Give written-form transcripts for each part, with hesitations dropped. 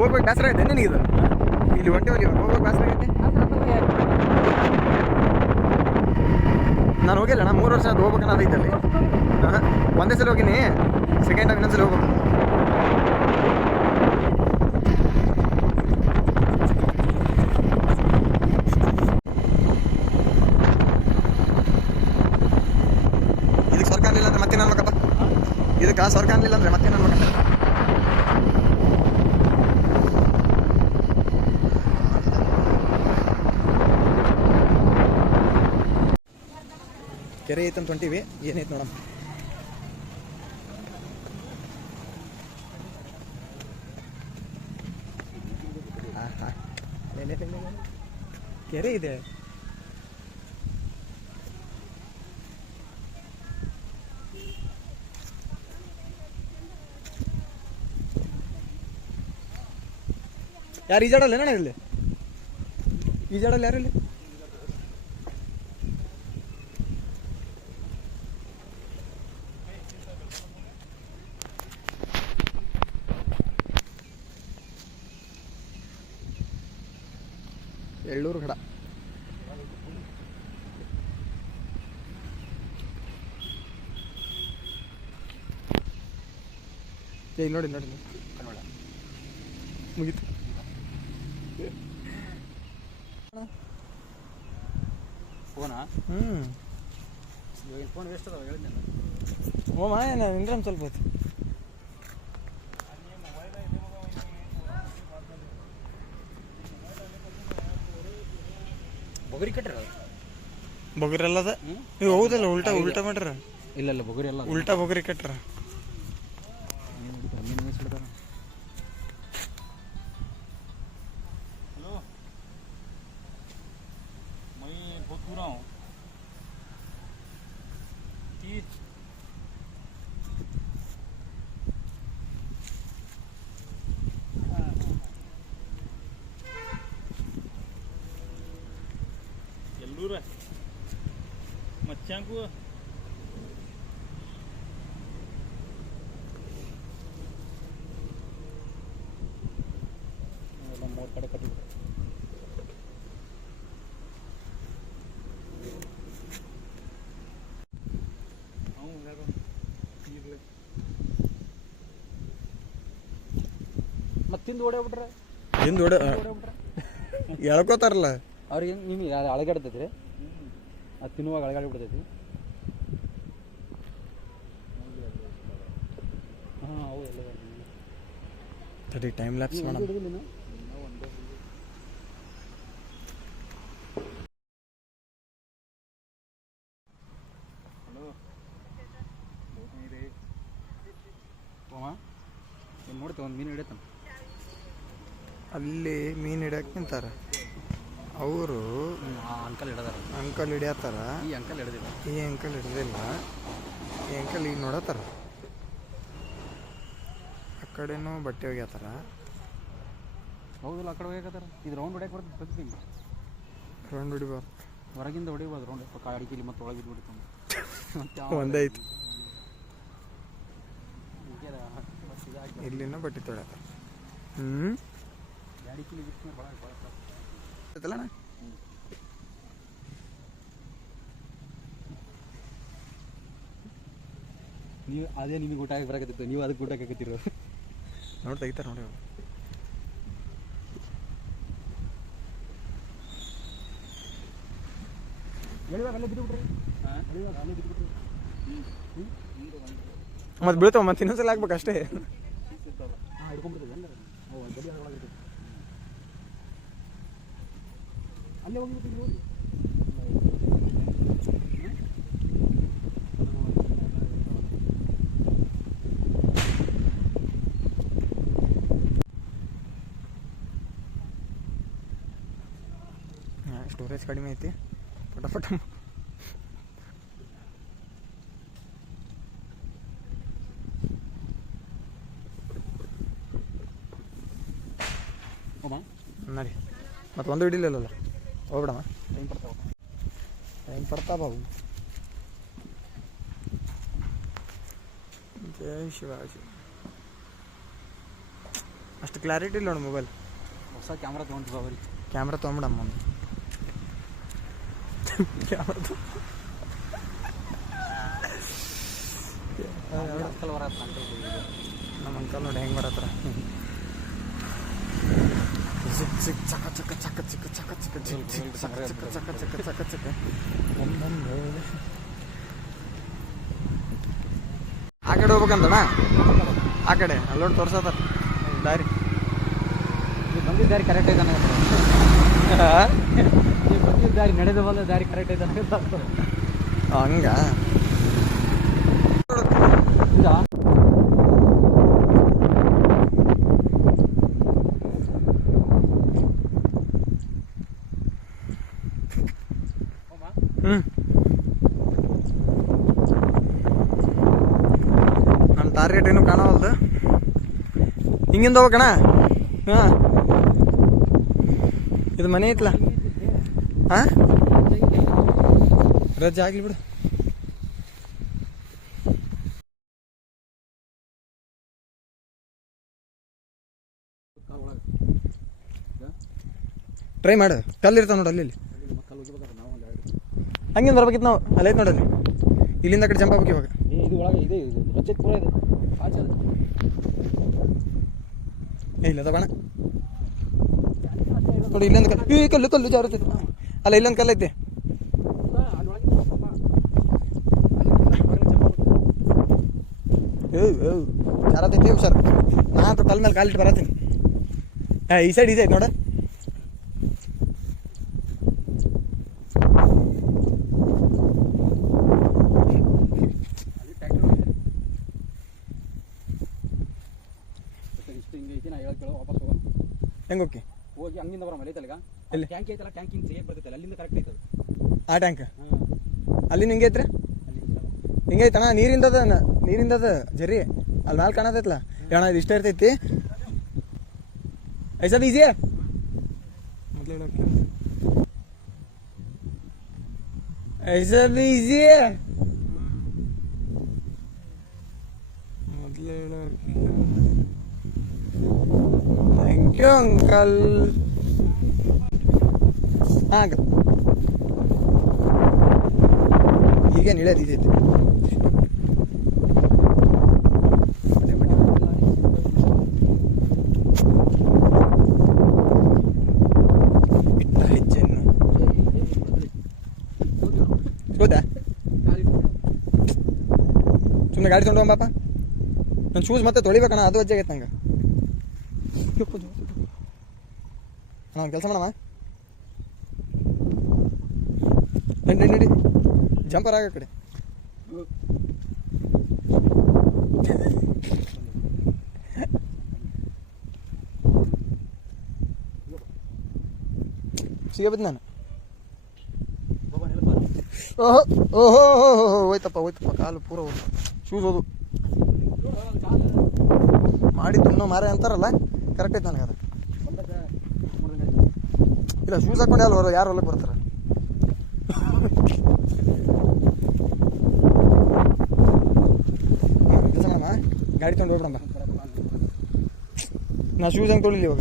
ಹೋಗ್ಬೇಕು ಬೇಸರ ಆಗೈತೆ ನಿನಗಿದು ಇಲ್ಲಿ ಹೊಂಟೇವಲ್ಲಿ ಇವಾಗ ಹೋಗ್ಬೇಕು ಬೇಸರ ಆಗೈತೆ. ನಾನು ಹೋಗಿಲ್ಲ ಅಣ್ಣ 3 ವರ್ಷ ಅದು ಹೋಗ್ಬೇಕನ್ನೋದೈತೆ ಅಲ್ಲಿ. ಒಂದೇ ಸಲ ಹೋಗಿನಿ, ಸೆಕೆಂಡ್ ಟೈಮ್ ಇನ್ನೊಂದ್ಸಲ ಹೋಗ್ಬೇಕು. ಇದಕ್ಕೆ ಸರ್ಕಾರ ಇಲ್ಲ ಅಂದ್ರೆ ಮತ್ತೇನು ಅನ್ಬೇಕಪ್ಪ, ಇದಕ್ಕೆ ಸರ್ಕಾರ ಅನ್ಲಿಲ್ಲ ಅಂದ್ರೆ ಮತ್ತೇನು ಅನ್ಬೇಕಂತ. ಕೆರೆ ಐತಂತ ಹೊಂಟೀವಿ, ಏನೈತೆ ನೋಡಮ್ಮ. ಕೆರೆ ಇದೆ. ಯಾರು ಈಜಾಡಲ್ಲ ಏನಣ್ಣ ಇಲ್ಲಿ? ಈಜಾಡಲ್ಲ ಯಾರು ಇಲ್ಲಿ? ಎಳ್ಳೂರು ಘಡ. ಇಲ್ಲಿ ನೋಡಿ ನೋಡಿ ಮುಗೀತು. ಫೋನಾ? ಫೋನ್ ವೇಸ್ಟ್ ಅದಾವ ಹೇಳಿದ್ದೆ. ಓ ಮಾ ಇಂದ್ರಮ್ ಸ್ವಲ್ಪ ಹೊತ್ತು ಬೊಗರಿ ಕಟ್ಟಿರ ಬೊಗರಿ ಅಲ್ಲದ. ನೀವು ಹೌದಲ್ಲ, ಉಲ್ಟಾ ಉಲ್ಟಾ ಮಾಡ್ರ. ಇಲ್ಲ ಇಲ್ಲ ಬೊಗರಿ ಅಲ್ಲ, ಉಲ್ಟಾ ಬೊಗರಿ ಕಟ್ರ. ಮಚ್ಚಾಂಕು ಎಲ್ಲ 3 ಕಡೆ ಕಟ್ಟಿದ್ರು. ಮತ್ತೆ ತಿಂದು ಓಡೇಬಿಟ್ರೆ ಹಿಂದೆ ಎಳ್ಕೋತಾರಲ್ಲ ಅವ್ರಿಗೆ. ನಿಮಗೆ ಅಳಗಾಡ್ತೈತಿ ರೀ, ಅದು ತಿನ್ನುವಾಗ ಅಳಗಾಡಿ ಬಿಡ್ತೈತಿ. ಹಾಂ ಹೌದು ಎಲ್ಲ ತಡಿ ಟೈಮ್ ಲ್ಯಾಪ್ಸ್ ಮಾಡೋಣ. ಏನು ನೋಡ್ತೇವೆ, ಒಂದು ಮೀನು ಹಿಡಿತಾನೆ ಅಲ್ಲಿ ಮೀನು ಹಿಡಿಯಕ್ಕೆ ನಿಂತಾರ ಅವರು. ಅಂಕಲ್ ಹಿಡದಾರ, ಅಂಕಲ್ ಹಿಡಿಯತ್ತಾರ. ಈ ಅಂಕಲ್ ಹಿಡಿದಿಲ್ಲ, ಈ ಅಂಕಲ್ ಹಿಡ್ದಿಲ್ಲ. ಈ ಅಂಕಲ್ ಈಗ ನೋಡತ್ತಾರ. ಆ ಕಡೆನೂ ಬಟ್ಟೆ ಒಗ್ಯಾತಾರ. ಹೌದಲ್ಲ, ಆ ಕಡೆ ಹೋಗ್ಯಾಕತ್ತಾರ. ಇದು ರೌಂಡ್ ಹೊಡ್ಯಾಕೆ ಬರ್ತದೆ ಪ್ರತಿದಿನ. ರೌಂಡ್ ಹೊಡಿಬಾರ್ದು, ಹೊರಗಿಂದ ಹೊಡಿಬೋದು ರೌಂಡ್. ಅಡಿಕೆಲಿ ಮತ್ತು ಒಳಗೆ ಬಿದ್ದು ಬಿಡ್ತಾನೆ. ಒಂದೈತಿ. ಇಲ್ಲಿನ ಬಟ್ಟೆ ತೊಳ್ಯಾತಾರ. ಅಡಿಕೆಲಿ ಬಿಟ್ಟು ಭಾಳ ಆಯ್ತಲ್ಲಣ್ಣ. ನೀವು ಅದೇ ನಿಮಗೆ ಊಟ ಆಗಿ ಬರಕತ್ತಿತ್ತು, ನೀವು ಅದಕ್ಕೆ ಊಟ ಹಾಕತ್ತಿರೋ. ನೋಡಿ ತೆಗಿತಾರ ನೋಡಿ. ಮತ್ತೆ ಬೀಳ್ತಾವ, ಮತ್ತೆ ಇನ್ನೊಂದ್ಸಲ ಹಾಕ್ಬೇಕು ಅಷ್ಟೇ. ಅಲ್ಲೇ ಹೋಗಿ ಸ್ಟೋರೇಜ್ ಕಡಿಮೆ ಐತಿ, ಪಟ ನಡಿ. ಮತ್ತು ಒಂದು ಹಿಡಿಲಿಲ್ಲಲ್ಲ, ಹೋಗ್ಬಿಡಮ್ಮ. ಟೈಮ್ ಪಡ್ತಾ ಬಾಬು. ಜೈ ಶಿವಾಜಿ. ಅಷ್ಟು ಕ್ಲಾರಿಟಿ ಇಲ್ಲ ನೋಡಿ ಮೊಬೈಲ್. ಹೊಸ ಕ್ಯಾಮ್ರಾ ತೊಗೊಂಡು ಅವ್ರಿ ಕ್ಯಾಮ್ರಾ ತೊಗೊಂಬಿಡಮ್ಮ ಒಂದು ಕ್ಯಾಮ್ರಾ ಅಂಕಲ್ ಬರತ್ತ ನಮ್ಮ ಅಂಕಲ್ ನೋಡಿ ಹೆಂಗೆ ಬರತ್ರ. ಚಿಕ್ಕ ಚಿಕ್ಕ ಚಕ ಚಕ ಚಕ ಚಿಕ್ಕ ಚಕ ಚಿಕ್ಕ ಚಿಕ್ಕ ಚಿಕ್ಕ ಚಕ ಚಿಕ್ಕ ಚಕ ಚಿಕ್ಕ ಚಕ ಚಿಕ್ಕ ಒಂದೊಂದು ಆ ಕಡೆ ಹೋಗ್ಬೇಕಂತಣ್ಣ. ಆ ಕಡೆ ಅಲ್ಲೋಡಿ ತೋರ್ಸತ್ತಾರ ದಾರಿ. ನೀವು ಬಂದಿದ್ದ ದಾರಿ ಕರೆಕ್ಟ್ ಐತೆ ಅನ್ನೋ ನೀವು ಬಂದಿದ್ದ ದಾರಿ ನಡೆದ ಬಂದ ದಾರಿ ಕರೆಕ್ಟ್ ಐತೆ ಅನ್ನೋ ಹಂಗ ನನ್ನ ಟಾರ್ಗೆಟ್ ಏನು ಕಾಣವಲ್ದು. ಹಿಂಗಿಂದ ಹೋಗ್ಬೇಕಣ್ಣ. ಹಾಂ ಇದು ಮನೆ ಐತ್ಲ. ಹಾಂ ರಜೆ ಆಗಲಿ ಬಿಡು. ಟ್ರೈ ಮಾಡು. ಕಲ್ಲು ಇರ್ತಾವ ನೋಡಿ ಅಲ್ಲಿ. ಹಂಗಿಂದ ಬರ್ಬೇಕಿತ್ತು ನಾವು. ಅಲ್ಲೈತೆ ನೋಡಲ್ಲಿ. ಇಲ್ಲಿಂದ ಕಡೆ ಜಂಪ್ ಆಗ್ಬೇಕು ಇವಾಗ. ಇದು ಒಳಗೆ ಇದೆ, ಇದು ರಜೆಟ್ ಪೂರ ಇದೆ. ಇಲ್ಲ ತಗೋಣ ನೋಡಿ. ಇಲ್ಲೊಂದು ಕಲ್ಲು, ಈ ಕಲ್ಲು ಕಲ್ಲು ಜಾರುತ್ತಿತ್ತು. ಅಲ್ಲ ಇಲ್ಲೊಂದು ಕಲ್ಲು ಐತೆ. ಜಾರತೈತಿ ಹುಷಾರು. ನಾ ಅಂತ ಕಲ್ ಮೇಲೆ ಕಾಲಿಟ್ಟು ಬರತ್ತೀನಿ. ಹಾಂ ಈ ಸೈಡ್ ನೋಡ. ಹೆಂಗೆ ಓಕೆ ಹೋಗಿ ಹಂಗಿಂದ ಬರೋ ಮಳೆ ತಲೆಗ ಎಲ್ಲಿ ಟ್ಯಾಂಕ್ ಐತಲ್ಲ, ಟ್ಯಾಂಕ್ ಹಿಂಗೆ ಸೇರಿ ಬರ್ತೈತಲ್ಲ, ಅಲ್ಲಿಂದ ಕರೆಕ್ಟ್ ಐತದ ಆ ಟ್ಯಾಂಕ್. ಅಲ್ಲಿ ಹಿಂಗೆ ಐತ್ರಿ, ಹಿಂಗೆ ಐತಣ್ಣ. ನೀರಿಂದದ ಜರಿ ಅಲ್ಲಿ ಮ್ಯಾಲೆ ಕಾಣತೈತಲ್ಲ ಅಣ್ಣ. ಇದು ಇಷ್ಟ ಇರ್ತೈತಿ. ಐಸದ್ ಈಸಿ ಐಸದ್ ಈಸಿ ಥ್ಯಾಂಕ್ ಯು ಅಂಕಲ್. ಹಾಂ ಅಂಕಲ್ ಈಗೇನು ಇಳಿಯೋದು ಇದೈತಿ. ಇಟ್ಟ ಹೆಜ್ಜೆನ್ನು ಹೌದಾ? ಸುಮ್ಮನೆ ಗಾಡಿ ತೊಗೊಂಡು ಹೋಗಪ್ಪ. ನನ್ನ ಶೂಸ್ ಮತ್ತೆ ತೊಳಿಬೇಕಣ್ಣ, ಅದು ಅಜ್ಜೆ ಆಗೈತೆ ನಂಗೆ. ಅಣ್ಣ ಒಂದು ಕೆಲಸ ಮಾಡಮ್ಮ. ನಡಿ ಜಂಪರ್ ಆಗ ಕಡೆ. ಸಿಗಬೇಕು ನಾನು. ಓಹೋ ಓಹೋ ಹೋಯ್ತಪ್ಪ ಕಾಲು ಪೂರ ಹೋದು. ಶೂಸ್ ಹೋದು ಮಾಡಿ ತುಂಬ ಮಾರ ಅಂತಾರಲ್ಲ, ಕರೆಕ್ಟ್ ಐತೆ ನನಗೆ ಅದು. ಇಲ್ಲ ಶೂಸ್ ಹಾಕೊಂಡು ಯಾರು ಹೊಲಕ್ಕೆ ಬರ್ತಾರೆ. ಕೆಲಸ ಮಾಡಮ್ಮ, ಗಾಡಿ ತೊಗೊಂಡು ಹೋಗ್ಬಿಡಮ್ಮ. ನಾ ಶೂಸ್ ಹೆಂಗೆ ತೊಳಿಲಿ ಇವಾಗ?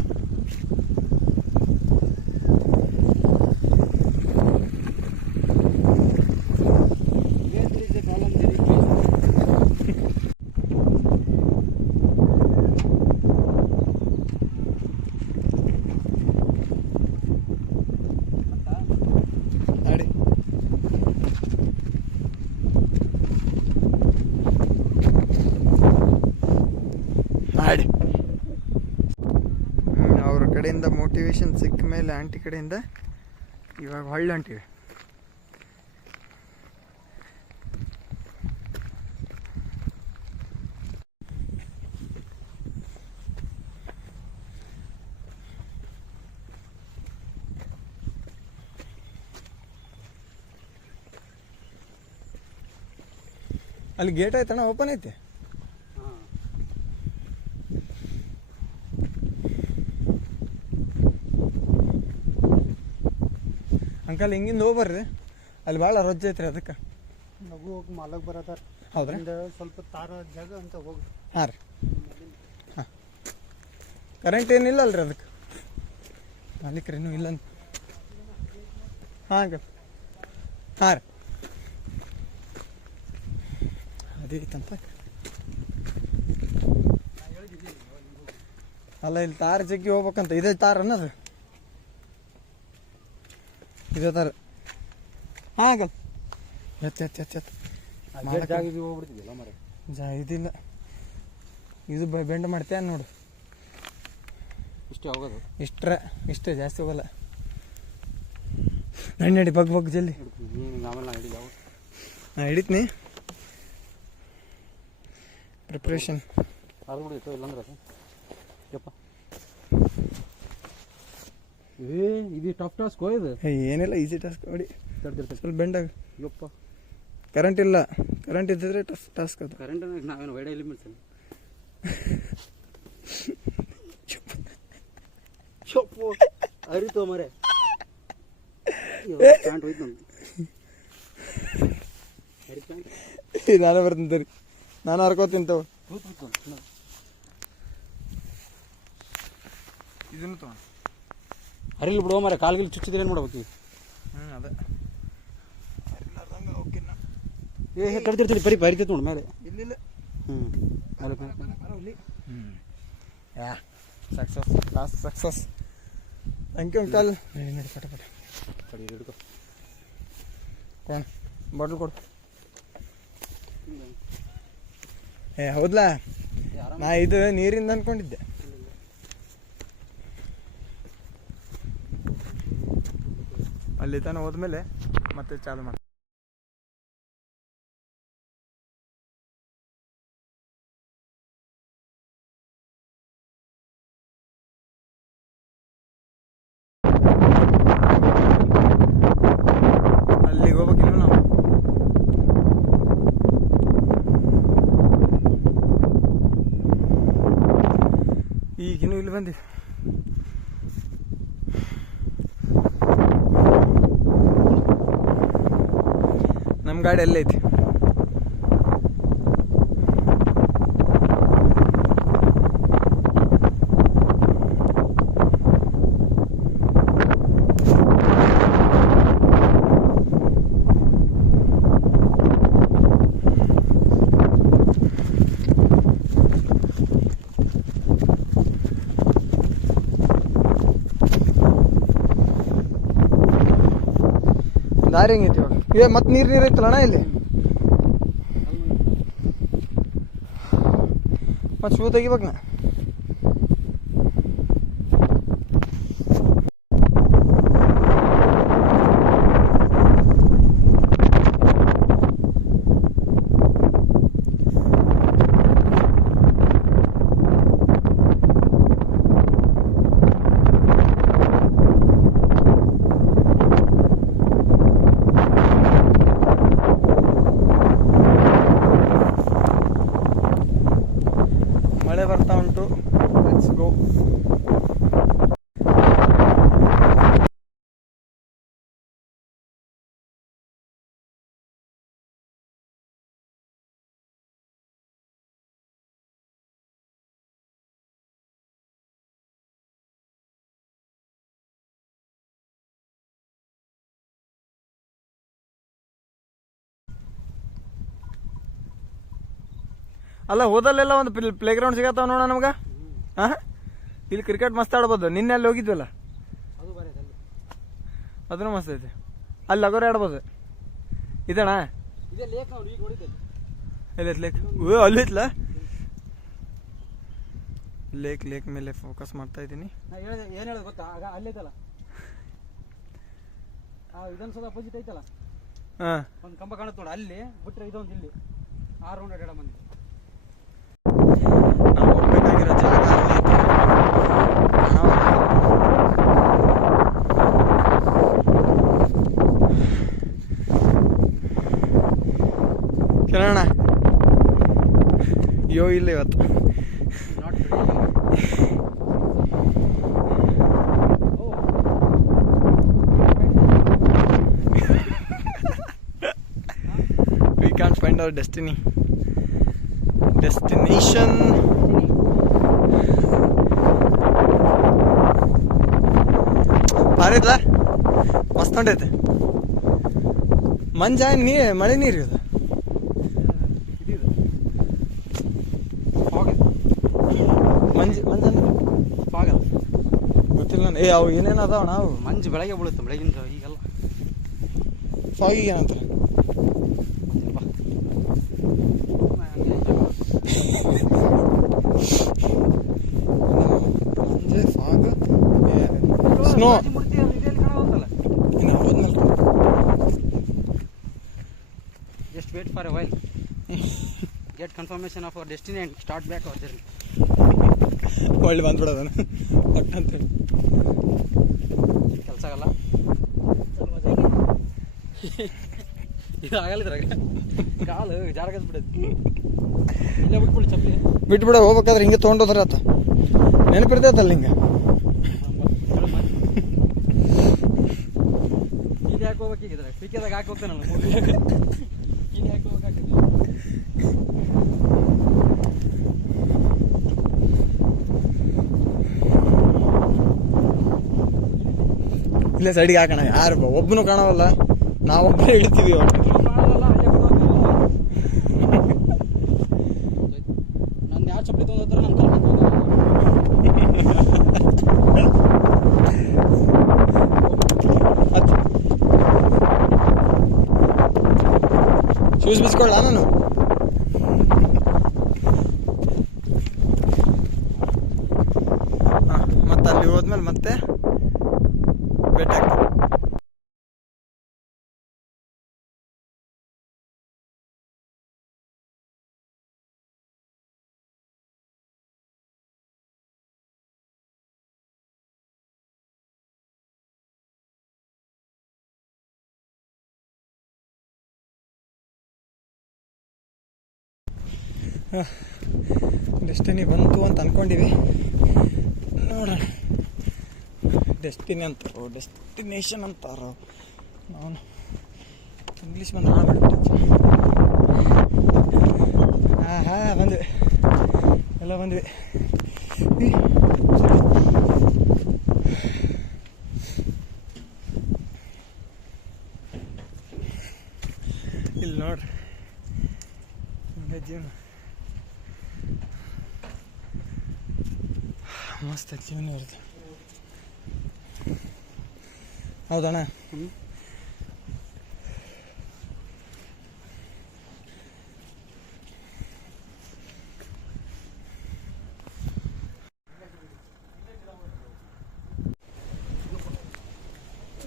ಮಾಡಿ ಅವ್ರ ಕಡೆಯಿಂದ ಮೋಟಿವೇಶನ್ ಸಿಕ್ಕ ಮೇಲೆ ಆಂಟಿ ಕಡೆಯಿಂದ ಇವಾಗ ಹೊಳ್ಳಿ ಹೊಂಟಿವಿ. ಅಲ್ಲಿ ಗೇಟ್ ಐತಣ್ಣ, ಓಪನ್ ಐತೆ. ಅಂಕಲ್ ಹಿಂಗಿಂದ ಹೋಗ್ಬರ್ರಿ, ಅಲ್ಲಿ ಭಾಳ ರೊಜ್ಜ ಐತ್ರಿ. ಅದಕ್ಕೆ ನಗು ಹೋಗಿ ಮಾಲಕ್ ಬರತ್ತಾರ. ಹೌದ್ರಿ, ಸ್ವಲ್ಪ ತಾರ ಜಾಗ ಅಂತ ಹೋಗಿ. ಹಾಂ ರೀ. ಹಾಂ ಕರೆಂಟ್ ಏನಿಲ್ಲ ಅಲ್ರಿ ಅದಕ್ಕೆ ಮಾಲೀಕ್ರೇನು ಇಲ್ಲ ಅಂತ. ಹಾಂ ಅಂಕಲ್. ಹಾಂ ರೀ ಅದೇ ಐತಂತ. ಅಲ್ಲ ಇಲ್ಲಿ ತಾರ ಜಗ್ಗಿ ಹೋಗ್ಬೇಕಂತ. ಇದೇ ತಾರ ಅನ್ನೋದು ಇದೇ ತಾರ. ಹಾಂ ಅಂಕಲ್. ಎತ್ ಹೋಗ್ಬಿಡ್ತಿದ್ದಿಲ್ಲ ಮರ ಇದಿಲ್ಲ ಇದು ಬೆಂಡ್ ಮಾಡ್ತೇನೆ ನೋಡು. ಇಷ್ಟೇ ಹೋಗೋದು. ಇಷ್ಟೇ ಜಾಸ್ತಿ ಹೋಗಲ್ಲ. ನಡಿ ಬಗ್ ಜಲ್ದಿ. ಆಮೇಲೆ ನಾ ಹಿಡಿಲ್ಲ ನಾ ಹಿಡಿತೀನಿ. ಪ್ರಿಪ್ರೇಷನ್ ಅದು ಬಿಡಿತ್ತು ಇಲ್ಲಾಂದ್ರೆ ಯಪ್ಪ ಇದು ಟಫ್ ಟಾಸ್ಕ್ ಇದು. ಏನಿಲ್ಲ, ಈಸಿ ಟಾಸ್ಕ್ ನೋಡಿ. ಸ್ವಲ್ಪ ಬೆಂಡಾಗ. ಯಪ್ಪ ಕರೆಂಟ್ ಇಲ್ಲ. ಕರೆಂಟ್ ಇದ್ದಿದ್ರೆ ಟಫ್ ಟಾಸ್ಕ್ ಅದು. ಕರೆಂಟ್ ನಾವೇನು ವೈಡ ಇಲ್ಲಿ ಮಿಡ್ಸಲ್ಲ. ಯಪ್ಪು ಅರಿತು ಮರೆ ಪ್ಯಾಂಟ್ ಹೋಯ್ತು ನಮ್ದು. ನಾನೇ ಬರ್ತೀನಿ ತರಿ. ನಾನು ಹರ್ಕೋತೀನಿ ತಗೋ. ಇದನ್ನು ತಗೋ. ಹರಿಲಿ ಬಿಡುವ ಮರೆ. ಕಾಲ್ಗಿಲ್ ಚುಚ್ಚಿದ್ರೆ ಏನು ಮಾಡ್ಬೇಕು? ಅದೇ ಹರಿಲಾರ್ದಂಗೆ ಓಕೆ. ಕಡ್ತಿರ್ತೀರಿ ಪರಿ ಹರಿತೈತೆ ನೋಡಿ ಮೇಲೆ. ಇಲ್ಲಿಲ್ಲ. Yeah success. Last success. Thank you uncle. ನೋಡಿ ಪಟ ಕಡಿ ಹಿಡ್ಕೊ. ಕೊಣ ಬಾಟ್ಲ್ ಕೊಡು. ಹೌದಾ? ನಾ ಇದು ನೀರಿಂದ ಅನ್ಕೊಂಡಿದ್ದೆ. ಅಲ್ಲಿ ತನಕ ಹೋದ್ಮೇಲೆ ಮತ್ತೆ ಚಾಲು ಮಾಡಿ. ಅಲ್ಲಿಗೆ ಹೋಗ್ಬೇಕಿಲ್ಲ ನಾವು. ಈಗಿನೂ ಇಲ್ಲಿ ಬಂದಿವಿ. ನಮ್ಮ ಗಾಡಿ ಎಲ್ಲೈತಿ. ದಾರಿ ಹೆಂಗೈತಿ ಇವಾಗ? ಮತ್ತೆ ನೀರು ಐತಲ್ಲಣ್ಣ ಇಲ್ಲಿ. ಮತ್ತೆ ಶೂ ತೆಗಿಬೇಕಣ್ಣ. ಮಳೆ ಬರ್ತಾ ಉಂಟು. Let's go. ಅಲ್ಲ ಹೋದಲ್ಲೆಲ್ಲ ಒಂದು ಪ್ಲೇ ಗ್ರೌಂಡ್ ಸಿಗತ್ತಾವ ನೋಡ ನಮ್ಗೆ. ಹಾಂ, ಇಲ್ಲಿ ಕ್ರಿಕೆಟ್ ಮಸ್ತ್ ಆಡ್ಬೋದು. ನಿನ್ನೆ ಅಲ್ಲಿ ಹೋಗಿದ್ವಲ್ಲ, ಅದನ್ನು ಮಸ್ತ್ ಐತಿ. ಅಲ್ಲಿ ಲಗೋರಿ ಆಡ್ಬೋದು. ಇದಣ್ಣ ಎಲ್ಲೈತ್ ಲೇಕ್? ಅಲ್ಲಿತ್ಲ ಲೇಕ್ ಮೇಲೆ ಫೋಕಸ್ ಮಾಡ್ತಾ ಇದ್ದೀನಿ. ಏನು ಹೇಳೋದು ಗೊತ್ತಾ? ಆಗ ಅಲ್ಲೈತಲ್ಲ ವಿಧಾನಸೌಧ ಅಪೋಸಿಟ್ ಐತಲ್ಲ, ಹಾಂ, ಒಂದು ಕಂಬ ಕಾಣುತ್ತೆ ನೋಡಿ. ಅಲ್ಲಿ ಬಿಟ್ಟರೆ ಇದೊಂದು ಇಲ್ಲಿ 6 ರೌಂಡ್ ಅಡ್ಯಾಡ ಮಂದಿ. ನಾವು ಹೋಗ್ಬೇಕಾಗಿರೋ ಜಾಗ ಕೇಳೋಣ. ಇಲ್ಲ ಇವತ್ತು. We can't find our destination. ಭಾರಿ ಐತ್ಲ ಮಸ್ತ್ ಹೊಂಟೈತೆ ಮಂಜ ನೀ ಮಳೆ ನೀರು ಇದು ಮಂಜು ಮಂಜು ಆಗಲ್ಲ ಗೊತ್ತಿಲ್ಲ ಏ ಅವು ಏನೇನು ಅದಾವ ನಾವು ಮಂಜು ಬೆಳಗ್ಗೆ ಬೀಳುತ್ತೆ ಬೆಳಗಿಂದ ಈಗೆಲ್ಲ ಫಾಗಿಗೆ ಏನಂತಾರೆ ಮಂಜೆ ಫಾಗ್ ಸ್ನೋ ಇನ್ನು ಹೋದ್ಮೇಲೆ just wait for a while get confirmation of our destiny and start back our journey ಒಳ್ಳೆ ಬಂದ್ಬಿಡೋದನ ಪಟ್ ಅಂತೇಳಿ ಕೆಲಸ ಆಗಲ್ಲ ಇದು ಆಗಲ್ಲ ಇದ್ರಾಗ ಕಾಲು ಜಾರಗದ್ ಬಿಡೋದು ಇಲ್ಲೇ ಬಿಟ್ಬಿಡಿ ಚಪ್ಪಲಿ ಬಿಟ್ಬಿಡ ಹೋಗ್ಬೇಕಾದ್ರೆ ಹಿಂಗೆ ತೊಗೊಂಡೋದ್ರ ಆತ ನೆನಪಿರ್ತೈತಲ್ಲ ಹಿಂಗೆ ಇಲ್ಲಿ ಹಾಕಿ ಹೋಗ್ಬೇಕಿದ್ರೆ ಪಿಕ್ಕೆದಾಗ ಹಾಕಿ ಹೋಗ್ತಾನಲ್ಲ ಇಲ್ಲಿ ಹಾಕಿ ಹೋಗ್ಬೇಕಾಗ್ತದೆ ಇಲ್ಲೇ ಸೈಡ್ಗೆ ಹಾಕೋಣ ಯಾರು ಒಬ್ಬನು ಕಾಣವಲ್ಲ ನಾವೊಬ್ಬರೇ ಇಳಿತೀವಿ ನಾನು ಯಾವ ಚಪ್ಪಲಿ ತೊಗೊಂಡ್ರೆ ನಾನು ಕರ್ಕೊಂಡು ಶೂಸ್ ಬಿಸ್ಕೊಳ್ಳ ನಾನು ಮತ್ತೆ ಅಲ್ಲಿ ಹೋದ್ಮೇಲೆ ಮತ್ತೆ ಭೇಟಿ ಆಗ್ತದೆ ಡೆಸ್ಟಿನಿ ಬಂತು ಅಂತ ಅನ್ಕೊಂಡಿವಿ ನೋಡೋಣ ಡೆಸ್ಟಿನಿ ಅಂತಾರೋ ಡೆಸ್ಟಿನೇಷನ್ ಅಂತಾರೋ ನಾನು ಇಂಗ್ಲೀಷ್ ಬಂದು ಹಾಡ್ಬಿಡ್ತು ಬಂದ್ವಿ ಎಲ್ಲ ಬಂದ್ವಿ ಇಲ್ಲಿ ನೋಡ್ರಿ ಹಿಂಗೆ ಜೀವನ ಮಸ್ತ್ ಜೀವನ ಇರುತ್ತೆ ಹೌದಣ್ಣ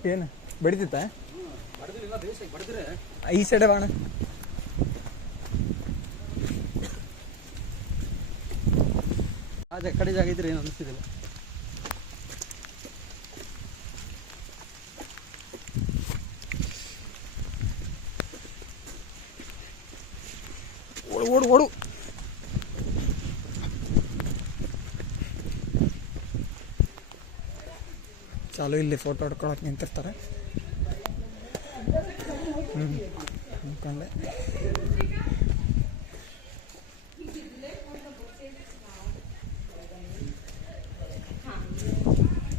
ಏನು ಬಡಿತಿತ್ತ ಈ ಸೈಡೆ ಬಾಣ ಆ ಕಡೆ ಜಾಗ ಇದ್ರೆ ಏನು ಅನಿಸ್ತಿದ್ದಿಲ್ಲ ಓಡು ಓಡು ಓಡು ಚಾಲು ಇಲ್ಲಿ ಫೋಟೋ ಹೊಡ್ಕೊಳಕ್ಕೆ ನಿಂತಿರ್ತಾರೆ ಅನ್ಕೊಂಡೆ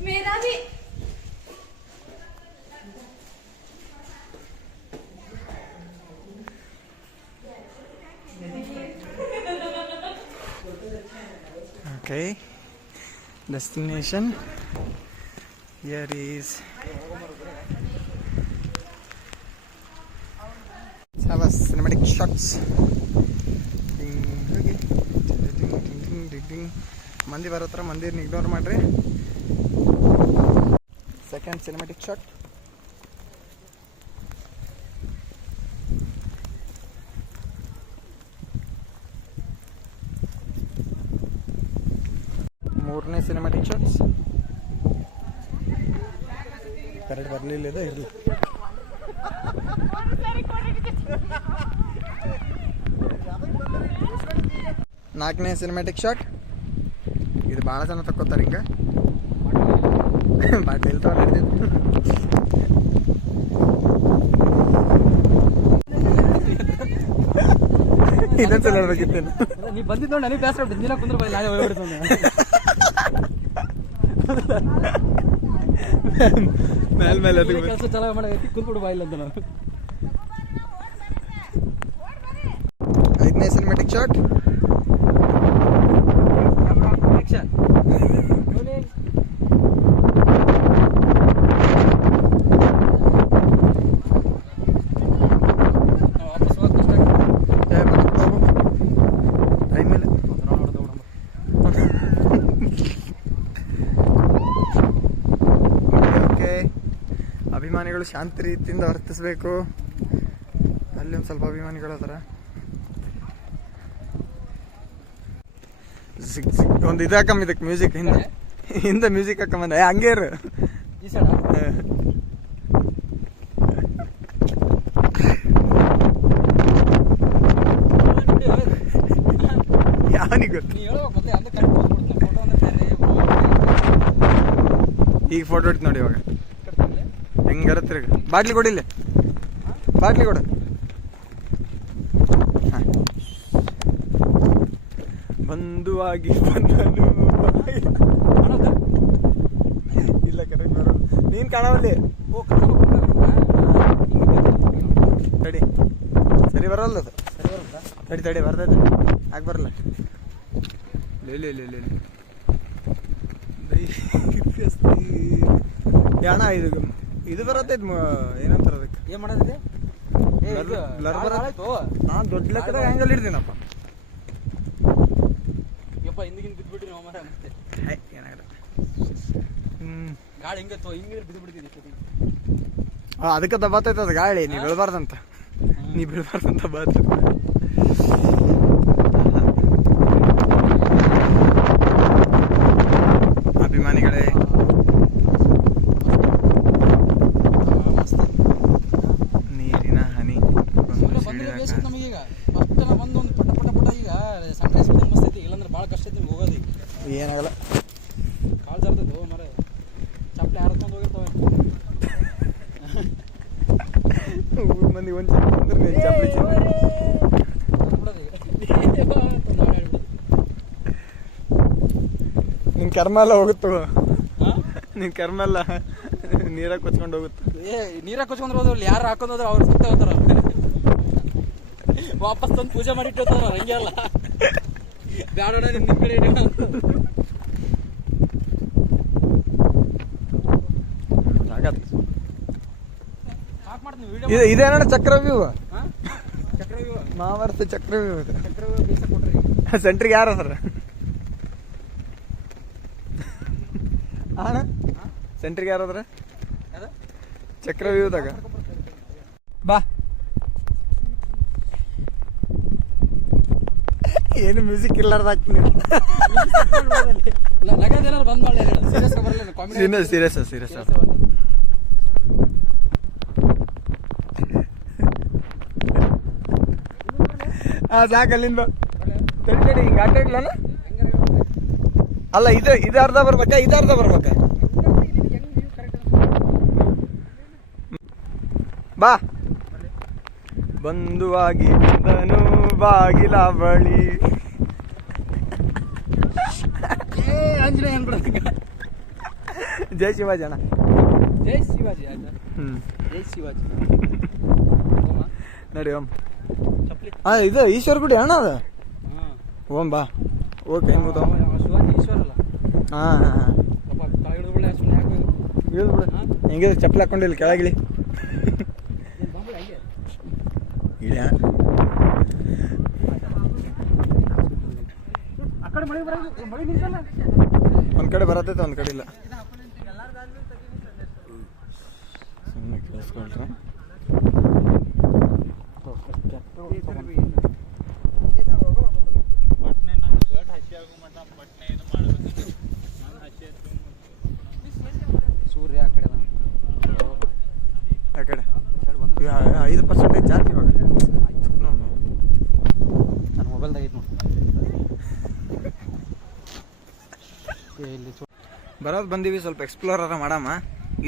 मेरा भी okay destination here is have a cinematic shots ಮಂದಿ ಬರತ್ರ ಮಂದಿರ್ನ ಇಗ್ನೋರ್ ಮಾಡ್ರಿ ಸೆಕೆಂಡ್ ಸಿನಿಮ್ಯಾಟಿಕ್ ಶಾಟ್ ಮೂರನೇ ಸಿನಿಮ್ಯಾಟಿಕ್ ಶಾಟ್ಸ್ ಕರೆಕ್ಟ್ ಬರಲಿಲ್ಲ ಇದೆ ಇರಲಿ ನಾಲ್ಕನೇ ಸಿನಿಮ್ಯಾಟಿಕ್ ಶಾಟ್ ಇದು ಭಾಳ ಜನ ತಕ್ಕೋತಾರೆ ಹಿಂಗೆ ಬಾಟ್ಲಿ ಇಲ್ತಾವ ನಡೆದಿದ್ದು ಇನ್ನೊಂದ್ಸಲ ನೋಡ್ಬೇಕಿತ್ತೇನು ನೀ ಬಂದಿದ್ದು ನೋಡಿ ನನಗೆ ಬೇಸರ ದಿನ ಕುಂದ್ರ ಬೈ ನಾಳೆ ಹೋಗ್ಬಿಡ್ತಾನೆ ಮೇಲೆ ಅದಕ್ಕೆ ಕೆಲಸ ಚಲೋ ಮಾಡೈತಿ ಕುಂತ್ಬಿಡು ಬಾಯಿಲ್ಲ ಅಂತ ನಾವು 5ನೇ ಸಿನಿಮ್ಯಾಟಿಕ್ ಶಾಟ್. ಆಕ್ಷನ್ ವಾಪಸ್ ಟೈಮ್ ಮೇಲೆ ಓಕೆ. ಅಭಿಮಾನಿಗಳು ಶಾಂತಿ ರೀತಿಯಿಂದ ವರ್ತಿಸ್ಬೇಕು. ಅಲ್ಲಿ ಒಂದು ಸ್ವಲ್ಪ ಅಭಿಮಾನಿಗಳು ಅದರ ಒಂದು ಇದು ಹಾಕಮ್ಮ, ಇದಕ್ಕೆ ಮ್ಯೂಸಿಕ್ ಹಿಂದೆ ಮ್ಯೂಸಿಕ್ ಹಾಕಂಬಂದ ಹಂಗೆ ಇರು. ಈ ಸೈಡ ಯಾವನಿಗೆ ನೀ ಹೇಳೋ ಮತ್ತೆ ಅಂತ ಕಟ್ ಮಾಡ್ಬಿಡ್ತೀನಿ ಫೋಟೋ ಅಂದ್ರೆ ಬೇರೆ ಈಗ ಫೋಟೋ ಇಟ್ಟು ನೋಡಿ ಇವಾಗ ಹೆಂಗಾರ ತಿರುಗ. ಬಾಟ್ಲಿ ಕೊಡಿಲ್ಲ, ಬಾಟ್ಲಿ ಕೊಡು. ಬಂಧುವಾಗಿ ಬಂದನು ಇಲ್ಲ ಕರೆಕ್ಟ್ ಬರೋ ನೀನ್ ಕಾಣವಲ್ಲಿ. ತಡಿ ಸರಿ ಬರಲ್ಲ ಅದು. ತಡಿ ತಡಿ ಬರ್ತೈತೆ ಯಾಕೆ ಬರಲ್ಲ. ಯಾಣ ಇದು ಬರತ್ತೈತ್ ಏನಂತಾರ ಅದಕ್ಕೆ ಏನ್ ಮಾಡೋದಿದೆ ಬ್ಲರ್ ಬರತ್ತೈತು. ನಾನು ದೊಡ್ಡ ಲೆಕ್ಕದಾಗ ಆ್ಯಂಗಲ್ ಇಡ್ತೀನಪ್ಪ. ಯಪ್ಪ ಹಿಂದಿಗಿಂದ ಬಿದ್ದುಬಿಟ್ರಿ ನಾವು ಮರ ಮತ್ತೆ ಏನಾಗಲ್ಲ. ಗಾಳಿ ಹಿಂಗೆ ಹಿಂಗೆ ಬಿದ್ದು ಬಿಡ್ತೀನಿ. ಅದಕ್ಕೆ ದಬ್ಬತ್ತೈತೆ ಅದು ಗಾಳಿ. ನೀ ಬೀಳ್ಬಾರ್ದಂತ, ನೀ ಬೀಳ್ಬಾರ್ದಂತ ಬರ್ತೈತೆ. ಅಭಿಮಾನಿಗಳೇ ನೀರಿನ ಹನಿ ನಮಗೀಗ ಫಸ್ಟ್ ನಾವು ಬಂದು ಒಂದು ಪಟ ಪಟ ಪಟ ಈಗ ಸನ್ರೈಸ್ ಮಸ್ತ್ ಐತಿ. ಇಲ್ಲಾಂದ್ರೆ ಭಾಳ ಕಷ್ಟ ಐತಿ ನಿಮ್ಗೆ ಹೋಗೋದು. ಏನಾಗಲ್ಲ. ಕಾಳು ಜಾರ್ತೈತೆ ಮರ ಚಪ್ಪಲಿ ಹಾರ್ಕೊಂಡು ಹೋಗಿರ್ತಾವೆ. ಊರ್ ಮಂದಿ ಒಂದು ನಿನ್ ಕರ್ಮ ಎಲ್ಲ ಹೋಗುತ್ತ, ನಿನ್ ಕರ್ಮ ಎಲ್ಲ ನೀರಾಗ ಕೊಚ್ಕೊಂಡು ಹೋಗುತ್ತೆ. ನೀರಾಗ ಕೊಚ್ಕೊಂಡ್ರೆ ಹೋದ್ರಲ್ಲಿ ಯಾರು ಹಾಕೊಂಡು ಹೋದ್ರೆ ಅವ್ರು ಸುತ್ತ ಹೋಗ್ತಾರ. ವಾಪಸ್ ತಂದು ಪೂಜೆ ಮಾಡಿಟ್ಟು ಹೋಗ್ತಾರ. ಹಂಗೆ ಅಲ್ಲ ಬ್ಯಾಡ ನಿಮ್ ಕಡೆ ಇದೇನ ಚಕ್ರವ್ಯೂಹ, ಚಕ್ರವ್ಯೂಹ ಮಹಾಭಾರತ ಚಕ್ರವ್ಯೂಹ. ಚಕ್ರವ್ಯೂಹ ಬೀಸ ಕೊಟ್ರಿ ಸೆಂಟ್ರಿಗೆ ಯಾರು ಅದ್ರ ಅಣ್ಣ? ಸೆಂಟ್ರಿಗೆ ಯಾರು ಅದ್ರ ಚಕ್ರವ್ಯೂಹದಾಗ? ಬಾ. ಏನು ಮ್ಯೂಸಿಕ್ ಇಲ್ಲಾರ್ದ ಹಾಕ್ತೀನಿ. ನಗದೇನಾದ್ರು ಬಂದ್ ಮಾಡಿ ಸೀರಿಯಸ್ ಸಾಕು ಅಲ್ಲಿಂದ. ತಡಿ ತಡಿ ಹಿಂಗೆ ಆಟ ಇಡ್ಲಲ್ಲ. ಅಲ್ಲ ಇದು ಅರ್ಧ ಬರ್ಬೇಕಾ ಇದು ಅರ್ಧ ಬರ್ಬೇಕಾ? ಬಾ. ಬಂಧುವಾಗಿ ಬಂದನು ಬಾಗಿಲ ಬಳಿ. ಆಂಜನೇಯ ಅನ್ಬಿಡ. ಜೈ ಶಿವಾಜಿ ಅಣ್ಣ. ಜೈ ಶಿವಾಜಿ ಆಯ್ತಾ? ಜೈ ಶಿವಾಜಿ ನಡಿ ಓಂ. ಚಪ್ಪಲಿ ಇದು ಈಶ್ವರ ಗುಡಿ ಅಣ್ಣ ಅದು. ಓಂ ಬಾ. ಓಕೆ ಹೆಂಗ್ ಗೊತ್ತ ಶಿವಾಜಿ ಈಶ್ವರ ಅಲ್ಲ. ಹಾಂ ಇಳಿದ್ಬಿಡು. ಹೆಂಗೆ ಚಪ್ಪಲಿ ಹಾಕೊಂಡಿಲ್ಲ ಕೆಳಗಿಳಿ. ಇಳಿಯ ಒಂದ್ ಕಡೆ ಬರತೈತೆ ಒಂದ್ ಕಡೆ ಇಲ್ಲ. ಸುಮ್ಮನೆ ಕೇಳಿಸ್ಕೊಳ್ರಿ. ಸೂರ್ಯ ಆ ಕಡೆ ಆ ಕಡೆ 5% ಜಾಸ್ತಿ ಇವಾಗ. ನನ್ನ ಮೊಬೈಲ್ದಾಗ ಐತೆ ನೋಡಿ. ಬರೋದು ಬಂದೀವಿ, ಸ್ವಲ್ಪ ಎಕ್ಸ್ಪ್ಲೋರ್ ಅರ ಮಾಡಮ್ಮ.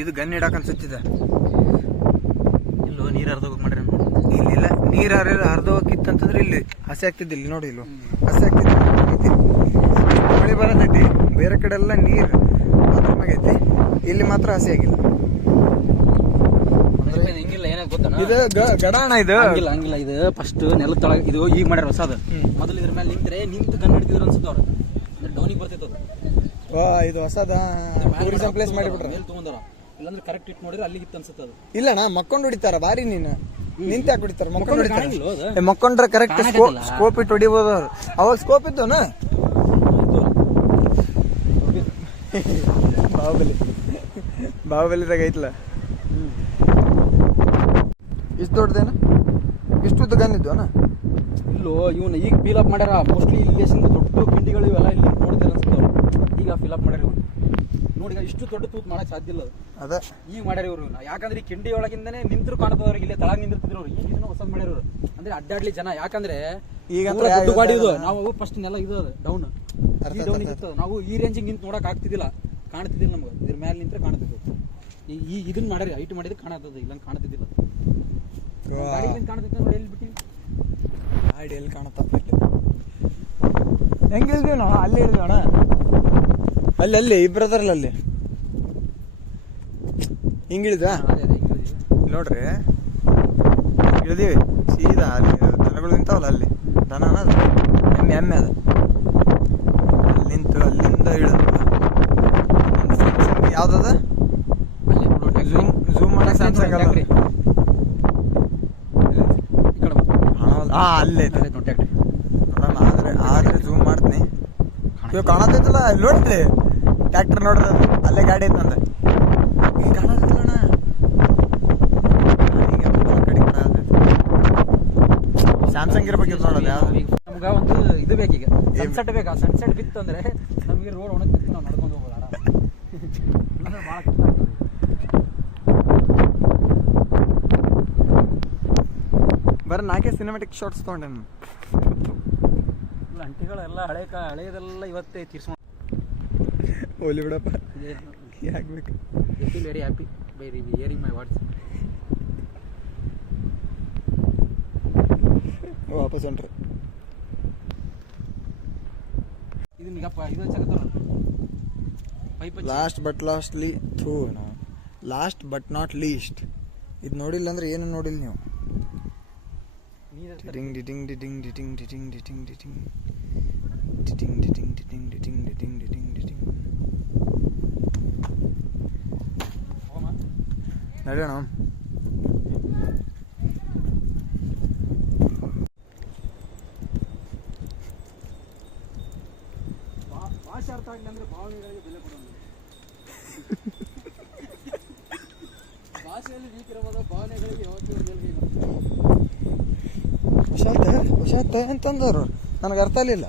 ಇದು ಗನ್ ಇಡಕ್ಕೆ ಅನ್ಸುತ್ತಿದೆ. ಇಲ್ಲೋ ನೀರು ಅರ್ಧ ಹೋಗಿ ಮಾಡ್ರಿ. ಇಲ್ಲಿಲ್ಲ ನೀರು ಅರ್ಧ ಹೋಗಿತ್ತಂತಂದ್ರೆ ಇಲ್ಲಿ ಹಸೆ ಆಗ್ತಿದ್ದಿಲ್ಲ ನೋಡಿ. ಇಲ್ಲೂ ಹಸೆ ಆಗ್ತಿದ್ದಿಲ್ಲ. ಮಳೆ ಬರತೈತಿ, ಬೇರೆ ಕಡೆ ಎಲ್ಲ ನೀರು ಬಾತ್ರೂಮ್ ಆಗೈತಿ, ಇಲ್ಲಿ ಮಾತ್ರ ಹಸಿ ಆಗಿಲ್ಲ. ಹಿಂಗಿಲ್ಲ ಏನಾಗ ಗೊತ್ತಾನ, ಇದು ಗಡಾಣ ಇದು ಹಂಗಿಲ್ಲ ಹಂಗಿಲ್ಲ. ಇದು ಫಸ್ಟ್ ನೆಲದ ತಳಗ ಇದು ಈಗ ಮಾಡ್ಯಾರ ಹೊಸದು. ಮೊದಲು ಇದ್ರ ಮೇಲೆ ನಿಂತು ಕಣ್ಣು ಹಿಡಿತಿದ್ರು ಅನ್ಸುತ್ತೆ ಅವ್ರು, ಅಂದ್ರೆ ಡೌನಿಗೆ ಬರ್ತಿತ್ತು ಅದು. ಇದು ಹೊಸದ ಟೂರಿಸಂ ಪ್ಲೇಸ್ ಮಾಡಿಬಿಟ್ರ. ಮೇಲೆ ತಗೊಂಡಾರ, ಇಲ್ಲಾಂದ್ರೆ ಕರೆಕ್ಟ್ ಇಟ್ಟು ನೋಡಿದ್ರೆ ಅಲ್ಲಿಗೆ ಇತ್ತು ಅನ್ಸುತ್ತೆ ಅದು. ಇಲ್ಲಣ್ಣ ಮಕ್ಕೊಂಡು ಹೊಡಿತಾರ ಬಾರಿ, ನೀನು ನಿಂತ ಯಾಕೆ ಹೊಡಿತಾರ? ಮಕ್ಕೊಂಡು ಕಾಣಿಲ್ಲ ಅದು. ಹೊಡಿತಾರ, ಮಕ್ಕೊಂಡ್ರೆ ಕರೆಕ್ಟ್ ಸ್ಕೋಪ್ ಇಟ್ಟು ಹೊಡಿಬೋದು ಅವ್ರು. ಅವಾಗ ಸ್ಕೋಪ್ ಇದ್ದವನ ಬಾಹುಬಲಿದಾಗ ಐತ್ಲ. ಇಷ್ಟು ದೊಡ್ಡದೇನ, ಇಷ್ಟು ಉದ್ದ ಗನ್ ಇದ್ವನ? ಇಲ್ಲೋ ಇವನು ಈಗ ಫಿಲ್ ಅಪ್ ಮಾಡ್ಯಾರ. ಮೋಸ್ಟ್ಲಿ ಇಲ್ಲಿಂದ ದೊಡ್ಡ ಕಿಂಡಿಗಳು ಇವೆಲ್ಲ ಇಲ್ಲಿ ನೋಡ್ತಾರೆ ಅನ್ಸುತ್ತೆ ಅವ್ರು. ಈಗ ಫಿಲ್ ಅಪ್ ಮಾಡ್ಯಾರ ಇವ್ರು. ನೋಡಿ ಇಷ್ಟು ದೊಡ್ಡ ತೂತ್ ಮಾಡಕ್ ಸಾಧ್ಯ ಇಲ್ಲ ಅದ. ಈಗ ಮಾಡ್ಯಾರ ಇವ್ರು. ಯಾಕಂದ್ರೆ ಈ ಕಿಂಡಿ ಒಳಗಿಂದನೇ ನಿಂತರು ಕಾಣ್ತದ ಅವ್ರಿಗೆ, ಇಲ್ಲೇ ತಳಗ ನಿಂತಿರ್ತಿದ್ರು ಅವ್ರು. ಈಗ ಇದನ್ನ ಹೊಸದ್ ಮಾಡ್ಯಾರ ಇವ್ರು, ಅಂದ್ರೆ ಅಡ್ಡಾಡ್ಲಿ ಜನ. ಯಾಕಂದ್ರೆ ಈಗ ದೊಡ್ಡ ಗಾಡಿ ಇದು, ನಾವು ಫಸ್ಟ್ ನೆಲ ಇದು ಅದು ಡೌನ್, ಈ ಡೌನ್ ಇರ್ತದೆ. ನಾವು ಈ ರೇಂಜಿಗೆ ನಿಂತು ನೋಡಕ್ ಆಗ್ತಿದ್ದಿಲ್ಲ, ಕಾಣ್ತಿದ್ದಿಲ್ಲ ನಮ್ಗೆ. ಇದ್ರ ಮೇಲೆ ನಿಂತ್ರೆ ಕಾಣ್ತಿದ್ದು. ಈ ಇದನ್ನ ಮಾಡ್ಯಾರ, ಹೈಟ್ ಮಾಡಿದ್ರೆ ಕಾಣತ್ತದ, ಇಲ್ಲ ಕಾಣ್ತಿದ್ದಿಲ್ಲ. ಕಾಣ್ತಿದ್ದ ನೋಡಿ, ಎಲ್ಲಿ ಬಿಟ್ಟಿವಿ ಗಾಡಿ ಎಲ್ಲಿ ಕಾಣುತ್ತಪ್ಪ. ಹೆಂಗೆ ಇಳಿದೀವಿ ನಾವು? ಅಲ್ಲಿ ಇಳಿದೋಣ, ಅಲ್ಲಿ ಅಲ್ಲಿ ಇಬ್ಬರದ್ರಲ್ಲ ಅಲ್ಲಿ ಹಿಂಗೆ ಇಳಿದ ನೋಡ್ರಿ. ಇಳಿದೀವಿ ಸೀದಾ ಅಲ್ಲಿ ದನಗಳು ನಿಂತಾವಲ್ಲ, ಅಲ್ಲಿ ದನ ಅನ್ನೋದು ಎಮ್ಮೆ ಎಮ್ಮೆ ಅದ. ಅಲ್ಲಿ ನಿಂತು ಅಲ್ಲಿಂದ ಇಳಿದ ಯಾವ್ದದ ಝೂಮ್ ಮಾಡಕ್ ಸ್ಯಾಮ್ಸಂಗ್ ಅಲ್ಲ, ಅಲ್ಲೇ ನೋಡೋಣ. ಆದ್ರೆ ಝೂಮ್ ಮಾಡ್ತೀನಿ. ಇವಾಗ ಕಾಣತೈತಲ್ಲ, ಇಲ್ಲಿ ನೋಡಿದ್ರಿ ಟ್ರ್ಯಾಕ್ಟರ್ ನೋಡ್ರಿ, ಅದು ಅಲ್ಲೇ ಗಾಡಿ ಐತಂದ. ಈಗ ಕಾಣತೈತಲ್ಲಣ್ಣ, ಈಗ ಕಡೆ ಸ್ಯಾಮ್ಸಂಗ್ ಇರ್ಬೇಕಿತ್ತು ನೋಡೋದು. ಯಾವ್ದು ನಮ್ಗೆ ಒಂದು ಇದು ಬೇಕೀಗ, ಸನ್ಸೆಟ್ ಬೇಕಾ. ಸನ್ಸೆಟ್ ಬಿತ್ತು ಅಂದ್ರೆ ನಮಗೆ ರೋಡ್ ಒಣಗ್ ಬಿತ್ತು, ನಾವು ನಡ್ಕೊಂಡು ಹೋಗೋಣ. ಭಾಳ ಕಷ್ಟ ಆಗ್ತದೆ. ಬರೀ 4 ಸಿನಿಮ್ಯಾಟಿಕ್ ಶಾರ್ಟ್ಸ್ ತೊಗೊಂಡೆ ನಾನು. ಅಂಟಿಗಳೆಲ್ಲ ಹಳೆಯದೆಲ್ಲ ಇವತ್ತೇ ತೀರ್ಸ್ಕೊಂಡು ಹೋಲಿ ಬಿಡಪ್ಪ, ಯಾಕಬೇಕು. I feel very happy by hearing my words. ವಾಪಸ್ ಹೊಂಟ್ರಿ. ಇದು ನಿಗಪ್ಪ ಇದು ಹಚ್ಚಕತ್ತಾರ pipe. Last but not least ಇದು ನೋಡಿಲ್ಲ ಅಂದ್ರೆ ಏನು ನೋಡಿಲ್ಲ ನೀವು. ಡಿಟಿಂಗ್ ಡಿಟಿಂಗ್ ಡಿಟಿಂಗ್ ಡಿಟಿಂಗ್ ಡಿಟಿಂಗ್ ಡಿಟಿಂಗ್ ಡಿಟಿಂಗ್ ಡಿಟಿಂಗ್ ಡಿಟಿಂಗ್ ಡಿಟಿಂಗ್ ಡಿಟಿಂಗ್ ಡಿಟಿಂಗ್ ಡಿಟಿಂಗ್ ಡಿಟಿಂಗ್. ನಡೆಯೋಣ. ಭಾಷೆ ಅರ್ಥ ಆಗಲಿ ಅಂದ್ರೆ ಭಾವನೆಗಳಿಗೆ ಬೆಲೆ ಕೊಡೋಣ. ಭಾಷೆಯಲ್ಲಿ ವೀಕ್ ಇರಬಹುದು, ಭಾವನೆಗಳಿಗೆ ಯಾವತ್ತೂ ಬೆಲೆ. ಹುಷಾತ ಅಂತಂದವ್ರು ನನಗೆ ಅರ್ಥ ಆಗಲಿಲ್ಲ.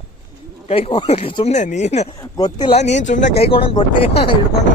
ಕೈ ಕೊಡೋಕೆ ಸುಮ್ಮನೆ ನೀನು ಗೊತ್ತಿಲ್ಲ, ನೀನು ಸುಮ್ಮನೆ ಕೈ ಕೊಡೋಕೆ ಗೊತ್ತಿಲ್ಲ ಹಿಡ್ಕೊಂಡು